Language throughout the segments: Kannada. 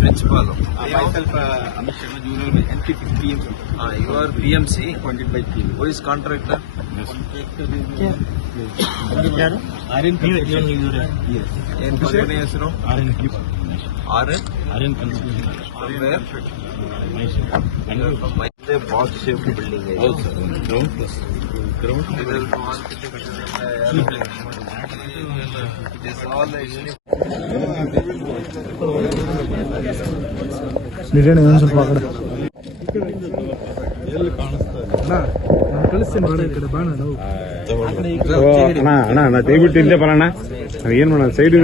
Principal. Myself, Amish Sharma, Junior NP PMC. You are PMC. Appointed by PMC. Who is contractor? RN Yes. In company ಹೆಸರು? RN From where? Mysore. Box shaped building ಇದೆ. ಹೌದು sir. Ground plus ground It is all actually. ನಿಜಾನೆ ಒಂದು ಸ್ವಲ್ಪ ಆ ಕಡೆ ಎಲ್ಲಿ ಕಾಣಿಸ್ತಾ ಇದೆ ನಾನು ಕಳಿಸ್ತೀನಿ ಬೇಡ ಈ ಕಡೆ ಬಾಣ ನಾವು ಅಣ್ಣ ದಯವಿಟ್ಟು ಇಲ್ಲೇ ಬರೋಣ ನಾವು ಏನು ಮಾಡೋಣ ಸೈಡ್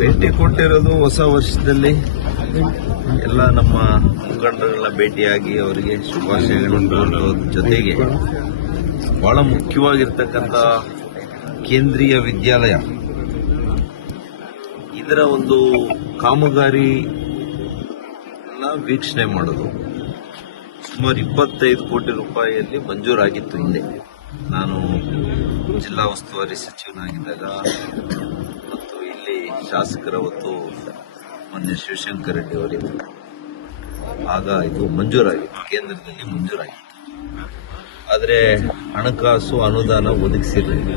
ಭೇಟಿ ಕೊಟ್ಟಿರೋದು ಹೊಸ ವರ್ಷದಲ್ಲಿ ಎಲ್ಲ ನಮ್ಮ ಮುಖಂಡರೆಲ್ಲ ಭೇಟಿಯಾಗಿ ಅವರಿಗೆ ಶುಭಾಶಯಗಳನ್ನು ಕೋರೋದ್ರ ಜೊತೆಗೆ ಬಹಳ ಮುಖ್ಯವಾಗಿರ್ತಕ್ಕಂಥ ಕೇಂದ್ರೀಯ ವಿದ್ಯಾಲಯ ಇದರ ಒಂದು ಕಾಮಗಾರಿ ವೀಕ್ಷಣೆ ಮಾಡೋದು. ಸುಮಾರು 25 ಕೋಟಿ ರೂಪಾಯಿಯಲ್ಲಿ ಮಂಜೂರಾಗಿತ್ತು ಹಿಂದೆ ನಾನು ಜಿಲ್ಲಾ ಉಸ್ತುವಾರಿ ಸಚಿವನಾಗಿದ್ದಾಗ, ಮತ್ತು ಇಲ್ಲಿ ಶಾಸಕರ ಹೊತ್ತು ಮೊನ್ನೆ ಶಿವಶಂಕರ್ ರೆಡ್ಡಿ ಅವರಿದ್ದರು. ಆಗ ಇದು ಮಂಜೂರಾಗಿತ್ತು, ಕೇಂದ್ರದಲ್ಲಿ ಮಂಜೂರಾಗಿತ್ತು. ಆದರೆ ಹಣಕಾಸು ಅನುದಾನ ಒದಗಿಸಿರಲಿಲ್ಲ,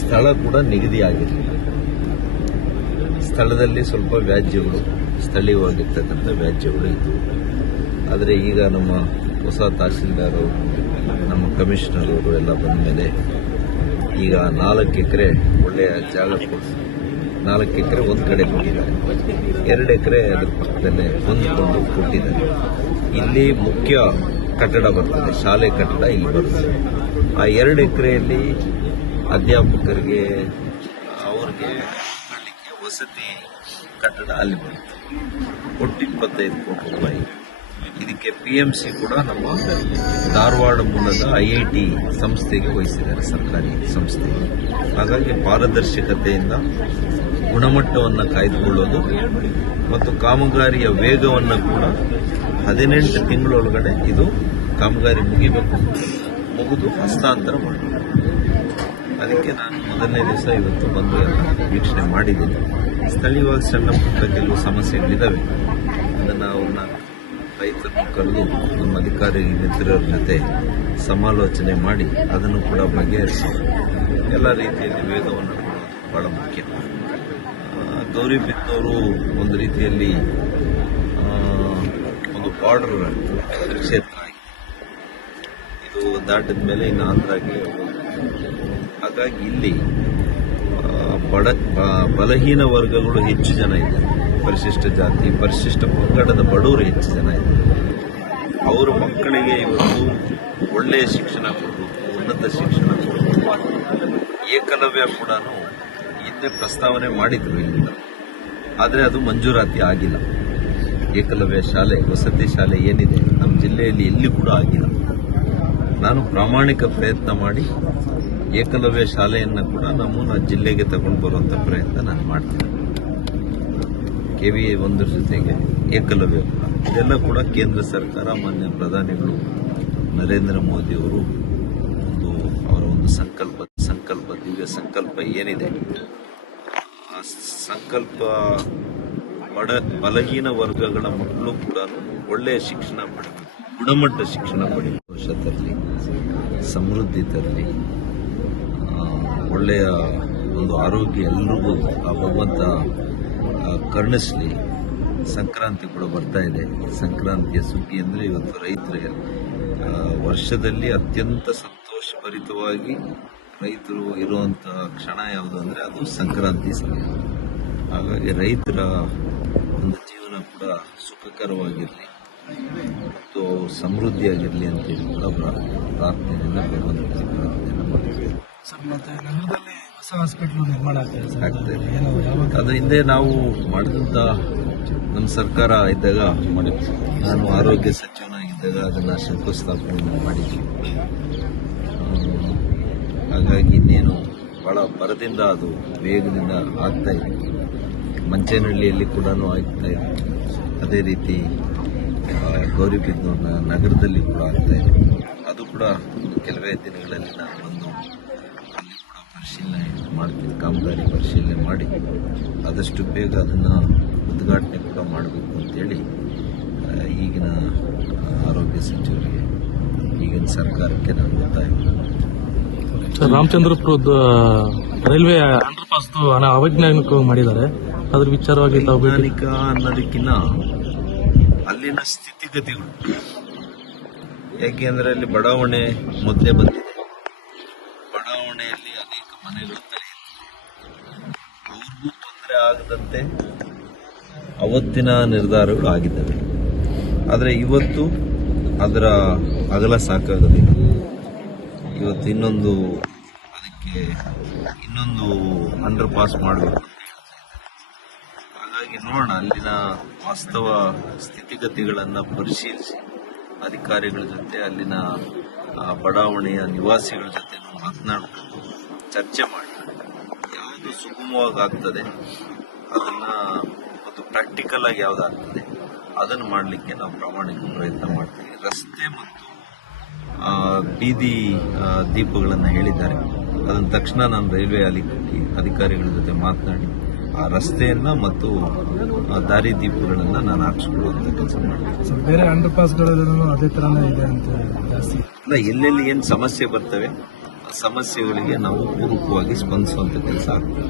ಸ್ಥಳ ಕೂಡ ನಿಗದಿಯಾಗಿರಲಿಲ್ಲ. ಸ್ಥಳದಲ್ಲಿ ಸ್ವಲ್ಪ ವ್ಯಾಜ್ಯಗಳು, ಸ್ಥಳೀಯವಾಗಿರ್ತಕ್ಕಂಥ ವ್ಯಾಜ್ಯಗಳು ಇದ್ದವು. ಆದರೆ ಈಗ ನಮ್ಮ ಹೊಸ ತಹಸೀಲ್ದಾರ್ ನಮ್ಮ ಕಮಿಷನರ್ ಅವರು ಎಲ್ಲ ಬಂದ ಮೇಲೆ ಈಗ 4 ಎಕರೆ ಒಳ್ಳೆಯ ಜಾಗ ಕೊಡಿಸಿ 4 ಎಕರೆ ಒಂದು ಕಡೆ ಕೊಟ್ಟಿದ್ದಾರೆ, 2 ಎಕರೆ ಅದರ ಪಕ್ಕದಲ್ಲೇ ಹೊಂದಿಕೊಂಡು ಕೊಟ್ಟಿದ್ದಾರೆ. ಇಲ್ಲಿ ಮುಖ್ಯ ಕಟ್ಟಡ ಬರ್ತದೆ, ಶಾಲೆ ಕಟ್ಟಡ ಇಲ್ಲಿ ಬರ್ತದೆ. ಆ 2 ಎಕರೆಯಲ್ಲಿ ಅಧ್ಯಾಪಕರಿಗೆ ಅವ್ರಿಗೆ ಮಕ್ಕಳಿಗೆ ವಸತಿ ಕಟ್ಟಡ ಅಲ್ಲಿ ಬರುತ್ತೆ. ಒಟ್ಟು 25 ಕೋಟಿ ರೂಪಾಯಿ. ಇದಕ್ಕೆ PMC ಕೂಡ ನಮ್ಮ ಧಾರವಾಡ ಮೂಲದ IIT ಸಂಸ್ಥೆಗೆ ವಹಿಸಿದ್ದಾರೆ, ಸರ್ಕಾರಿ ಸಂಸ್ಥೆ. ಹಾಗಾಗಿ ಪಾರದರ್ಶಕತೆಯಿಂದ ಗುಣಮಟ್ಟವನ್ನು ಕಾಯ್ದುಕೊಳ್ಳೋದು ಮತ್ತು ಕಾಮಗಾರಿಯ ವೇಗವನ್ನು ಕೂಡ 18 ತಿಂಗಳೊಳಗಡೆ ಇದು ಕಾಮಗಾರಿ ಮುಗಿದು ಹಸ್ತಾಂತರ ಮಾಡಬೇಕು. ಅದಕ್ಕೆ ನಾನು ಮೊದಲನೇ ದಿವಸ ಇವತ್ತು ಬಂದು ಎಲ್ಲ ವೀಕ್ಷಣೆ ಮಾಡಿದ್ದೀನಿ. ಸ್ಥಳೀಯವಾಗಿ ಸಣ್ಣ ಪುಟ್ಟ ಕೆಲವು ಸಮಸ್ಯೆಗಳಿದ್ದಾವೆ, ಅದನ್ನು ಅವ್ರನ್ನ ರೈತರನ್ನು ಕರೆದು ನಮ್ಮ ಅಧಿಕಾರಿ ಮಿತ್ರರ ಜೊತೆ ಸಮಾಲೋಚನೆ ಮಾಡಿ ಅದನ್ನು ಕೂಡ ಬಗೆಹರಿಸಿ ಎಲ್ಲ ರೀತಿಯಲ್ಲಿ ವೇಗವನ್ನು ಕೊಡೋದು ಬಹಳ ಮುಖ್ಯ. ಗೌರಿಬಿದನೂರು ಒಂದು ರೀತಿಯಲ್ಲಿ ಒಂದು ಬಾರ್ಡರ್ ಕ್ಷೇತ್ರ ಆಗಿದೆ. ಇದು ದಾಟಿದ ಮೇಲೆ ಇನ್ನು ಆಂಧ್ರಗೆ ಹಾಗಾಗಿ ಇಲ್ಲಿ ಬಲಹೀನ ವರ್ಗಗಳು ಹೆಚ್ಚು ಜನ ಇದ್ದಾರೆ. ಪರಿಶಿಷ್ಟ ಜಾತಿ, ಪರಿಶಿಷ್ಟ ಪಂಗಡದ ಬಡವರು ಹೆಚ್ಚು ಜನ ಇದ್ದಾರೆ. ಅವರ ಮಕ್ಕಳಿಗೆ ಇವತ್ತು ಒಳ್ಳೆಯ ಶಿಕ್ಷಣ ಕೊಡಬೇಕು, ಉನ್ನತ ಶಿಕ್ಷಣ ಕೊಡಬೇಕು. ಏಕಲವ್ಯ ಕೂಡ ಹಿಂದೆ ಪ್ರಸ್ತಾವನೆ ಮಾಡಿದ್ರು ಇಲ್ಲಿಂದ, ಆದರೆ ಅದು ಮಂಜೂರಾತಿ ಆಗಿಲ್ಲ. ಏಕಲವ್ಯ ಶಾಲೆ, ವಸತಿ ಶಾಲೆ ಏನಿದೆ ನಮ್ಮ ಜಿಲ್ಲೆಯಲ್ಲಿ ಎಲ್ಲಿ ಕೂಡ ಆಗಿಲ್ಲ. ನಾನು ಪ್ರಾಮಾಣಿಕ ಪ್ರಯತ್ನ ಮಾಡಿ ಏಕಲವ್ಯ ಶಾಲೆಯನ್ನು ಕೂಡ ನಮ್ಮ ಜಿಲ್ಲೆಗೆ ತಗೊಂಡು ಬರುವಂಥ ಪ್ರಯತ್ನ ನಾನು ಮಾಡ್ತೀನಿ. KVA 1 ಜೊತೆಗೆ ಏಕಲವ್ಯ ಕೂಡ, ಇದೆಲ್ಲ ಕೂಡ ಕೇಂದ್ರ ಸರ್ಕಾರ, ಮಾನ್ಯ ಪ್ರಧಾನಿಗಳು ನರೇಂದ್ರ ಮೋದಿ ಅವರು ಅವರ ಒಂದು ಸಂಕಲ್ಪ ದಿವ್ಯ ಸಂಕಲ್ಪ ಏನಿದೆ, ಆ ಸಂಕಲ್ಪ ಬಲಹೀನ ವರ್ಗಗಳ ಮಕ್ಕಳು ಕೂಡ ಒಳ್ಳೆಯ ಶಿಕ್ಷಣ ಪಡೆಯಬೇಕು, ಗುಣಮಟ್ಟ ಶಿಕ್ಷಣ ಪಡೆಯಬೇಕು, ವರ್ಷ ತರಲಿ, ಸಮೃದ್ಧಿ ತರಲಿ, ಒಳ್ಳೆಯ ಒಂದು ಆರೋಗ್ಯ ಎಲ್ರಿಗೂ ಆ ಭಗವಂತ ಕರುಣಿಸಲಿ. ಸಂಕ್ರಾಂತಿ ಕೂಡ ಬರ್ತಾ ಇದೆ. ಸಂಕ್ರಾಂತಿಯ ಸುಗ್ಗಿ ಅಂದರೆ ಇವತ್ತು ರೈತರಿಗೆ ವರ್ಷದಲ್ಲಿ ಅತ್ಯಂತ ಸಂತೋಷಭರಿತವಾಗಿ ರೈತರು ಇರುವಂಥ ಕ್ಷಣ ಯಾವುದು ಅಂದರೆ ಅದು ಸಂಕ್ರಾಂತಿ ಸಮಯ. ಹಾಗಾಗಿ ರೈತರ ಒಂದು ಜೀವನ ಕೂಡ ಸುಖಕರವಾಗಿರಲಿ ಮತ್ತು ಸಮೃದ್ಧಿಯಾಗಿರಲಿ ಅಂತೇಳಿ ಕೂಡ ಪ್ರಾರ್ಥನೆಯಿಂದ ಭಗವಂತನಲ್ಲಿ ಪ್ರಾರ್ಥನೆಯನ್ನು ಮಾಡ್ತೀವಿ. ಸರ್, ಮತ್ತೆ ನಗರದಲ್ಲಿ ಹೊಸ ಹಾಸ್ಪಿಟಲ್ ನಿರ್ಮಾಣ ಆಗ್ತದೆ ಸರ್. ಆಗ್ತದೆ. ಏನೋ ಯಾವಾಗ ಅದು ಹಿಂದೆ ನಾವು ಮಾಡಿದಂಥ ನಮ್ಮ ಸರ್ಕಾರ ಇದ್ದಾಗ ನಾನು ಆರೋಗ್ಯ ಸಚಿವನಾಗಿದ್ದಾಗ ಅದನ್ನು ಶಂಕುಸ್ಥಾಪನೆ ಮಾಡಿದ್ವಿ. ಹಾಗಾಗಿ ಇನ್ನೇನು ಭಾಳ ಭರದಿಂದ ಅದು ವೇಗದಿಂದ ಆಗ್ತಾ ಇದೆ. ಮಂಚೇನಹಳ್ಳಿಯಲ್ಲಿ ಕೂಡ ಆಗ್ತಾ ಇದೆ. ಅದೇ ರೀತಿ ಗೌರಿಬಿದನೂರಿನ ನಗರದಲ್ಲಿ ಕೂಡ ಆಗ್ತಾ ಇದೆ. ಅದು ಕೂಡ ಕೆಲವೇ ದಿನಗಳಲ್ಲಿ ನಾನು ಬಂದು ಅಲ್ಲಿ ಕೂಡ ಪರಿಶೀಲನೆ ಮಾಡ್ತೀನಿ, ಕಾಮಗಾರಿ ಪರಿಶೀಲನೆ ಮಾಡಿ ಆದಷ್ಟು ಬೇಗ ಅದನ್ನು ಉದ್ಘಾಟನೆ ಕೂಡ ಮಾಡಬೇಕು ಅಂತೇಳಿ ಈಗಿನ ಆರೋಗ್ಯ ಸಚಿವರಿಗೆ, ಈಗಿನ ಸರ್ಕಾರಕ್ಕೆ ನಾನು ಒತ್ತಾಯ ಮಾಡ್ತೀನಿ. ಸರ್, ರಾಮಚಂದ್ರಪುರದ ರೈಲ್ವೆ ಅಂಡರ್ ಪಾಸ್ ಅವೈಜ್ಞಾನಿಕವಾಗಿ ಮಾಡಿದ್ದಾರೆ. ಅದ್ರ ವಿಚಾರವಾಗಿ ತಾವು ವೈಜ್ಞಾನಿಕ ಅನ್ನೋದಕ್ಕಿಂತ ಅಲ್ಲಿನ ಸ್ಥಿತಿಗತಿಗಳು, ಯಾಕೆಂದ್ರೆ ಅಲ್ಲಿ ಬಡಾವಣೆ ಮೊದಲೇ ಬಂದಿದೆ. ಬಡಾವಣೆಯಲ್ಲಿ ಅನೇಕ ಮನೆಗಳು ತಲೆ ಅವ್ರಿಗೂ ತೊಂದರೆ ಆಗದಂತೆ ಅವತ್ತಿನ ನಿರ್ಧಾರಗಳು ಆಗಿದ್ದಾವೆ. ಆದರೆ ಇವತ್ತು ಅದರ ಅಗಲ ಸಾಕಾಗೋದಿಲ್ಲ. ಇವತ್ತು ಇನ್ನೊಂದು ಅಂಡರ್ ಪಾಸ್ ಮಾಡಬೇಕು ಅಂತ ಹೇಳ್ತಾ ಇದ್ದಾರೆ. ಹಾಗಾಗಿ ನೋಡೋಣ, ಅಲ್ಲಿನ ವಾಸ್ತವ ಸ್ಥಿತಿಗತಿಗಳನ್ನು ಪರಿಶೀಲಿಸಿ ಅಧಿಕಾರಿಗಳ ಜೊತೆ, ಅಲ್ಲಿನ ಬಡಾವಣೆಯ ನಿವಾಸಿಗಳ ಜೊತೆ ಮಾತನಾಡಿಕೊಂಡು ಚರ್ಚೆ ಮಾಡಿ ಯಾವುದು ಸುಗಮವಾಗಿ ಆಗ್ತದೆ ಅದನ್ನು, ಮತ್ತು ಪ್ರಾಕ್ಟಿಕಲ್ ಆಗಿ ಯಾವುದಾಗ್ತದೆ ಅದನ್ನು ಮಾಡಲಿಕ್ಕೆ ನಾವು ಪ್ರಾಮಾಣಿಕ ಪ್ರಯತ್ನ ಮಾಡ್ತೀವಿ. ರಸ್ತೆ ಮತ್ತು ಬೀದಿ ದೀಪಗಳನ್ನು ಹೇಳಿದ್ದಾರೆ. ಅದನ್ನ ತಕ್ಷಣ ನಾನು ರೈಲ್ವೆ ಅಧಿಕಾರಿಗಳ ಜೊತೆ ಮಾತನಾಡಿ ಆ ರಸ್ತೆಯನ್ನ ಮತ್ತು ದಾರಿ ದೀಪಗಳನ್ನು ನಾನು ಹಾಕಿಸ್ಕೊಳ್ಳುವಂತ ಕೆಲಸ ಮಾಡ್ತೀನಿ. ಸರ್, ಬೇರೆ ಅಂಡರ್ ಪಾಸ್ಗಳಲ್ಲೂ ಅದೇ ತರನೇ ಇದೆ ಅಂತ ಜಾಸ್ತಿ ಅಲ್ಲ, ಎಲ್ಲೆಲ್ಲಿ ಏನು ಸಮಸ್ಯೆ ಬರ್ತವೆ ಆ ಸಮಸ್ಯೆಗಳಿಗೆ ನಾವು ಪೂರಕವಾಗಿ ಸ್ಪಂದಿಸುವಂತ ಕೆಲಸ ಆಗ್ತದೆ.